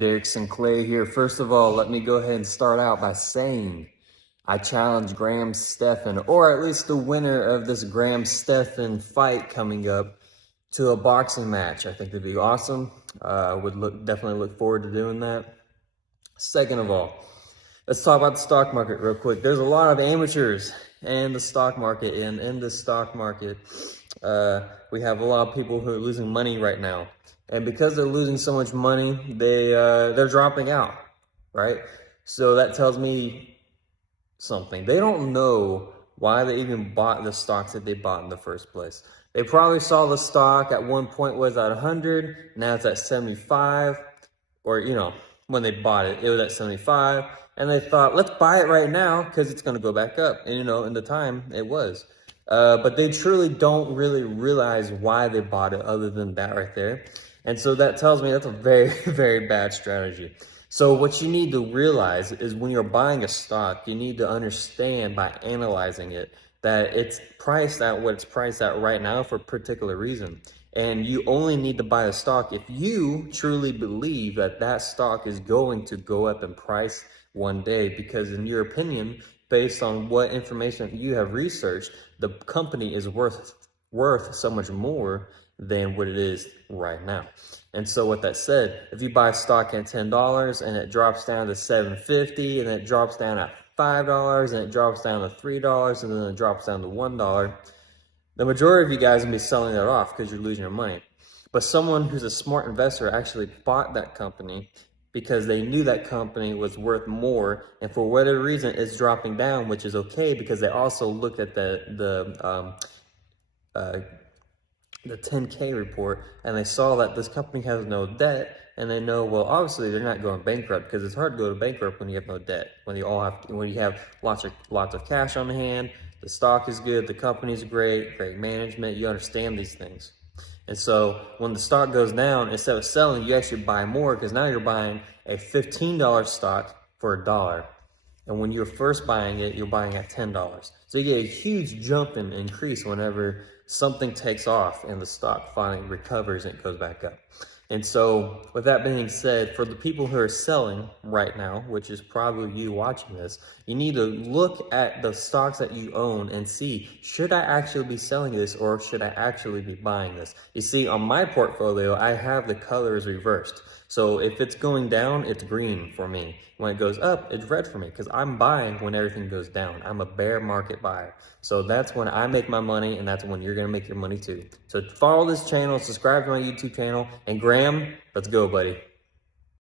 Derek Sinclair here. First of all, let me go ahead and start out by saying I challenge Graham Stephan, or at least the winner of this Graham Stephan fight coming up, to a boxing match. I think it'd be awesome. Definitely look forward to doing that. Second of all, let's talk about the stock market real quick. There's a lot of amateurs in the stock market, and in the stock market, we have a lot of people who are losing money right now. And because they're losing so much money, they're dropping out, right? So that tells me something. They don't know why they even bought the stocks that they bought in the first place. They probably saw the stock at one point was at 100, now it's at 75, or when they bought it, it was at 75, and they thought, let's buy it right now because it's going to go back up. And in the time it was. But they truly don't really realize why they bought it other than that right there. And so that tells me that's a very, very bad strategy. So what you need to realize is when you're buying a stock, you need to understand by analyzing it that it's priced at what it's priced at right now for a particular reason. And you only need to buy a stock if you truly believe that that stock is going to go up in price one day, because in your opinion, based on what information you have researched, the company is worth so much more than what it is right now. And so with that said, if you buy stock at $10 and it drops down to $7.50 and it drops down at $5 and it drops down to $3 and then it drops down to $1, the majority of you guys will be selling that off because you're losing your money. But someone who's a smart investor actually bought that company because they knew that company was worth more, and for whatever reason it's dropping down, which is okay because they also looked at the 10K report and they saw that this company has no debt, and they know, well, obviously they're not going bankrupt, because it's hard to go to bankrupt when you have no debt, when you have lots of cash on hand, the stock is good, the company's great management, you understand these things. And so when the stock goes down, instead of selling, you actually buy more, because now you're buying a $15 stock for $1. And when you're first buying it, you're buying at $10. So you get a huge jump in increase whenever something takes off and the stock finally recovers and it goes back up. And so with that being said, for the people who are selling right now, which is probably you watching this, you need to look at the stocks that you own and see, should I actually be selling this or should I actually be buying this? You see, on my portfolio, I have the colors reversed. So if it's going down, it's green for me. When it goes up, it's red for me, because I'm buying when everything goes down. I'm a bear market buyer. So that's when I make my money, and that's when you're gonna make your money too. So follow this channel, subscribe to my YouTube channel, and Graham, let's go, buddy.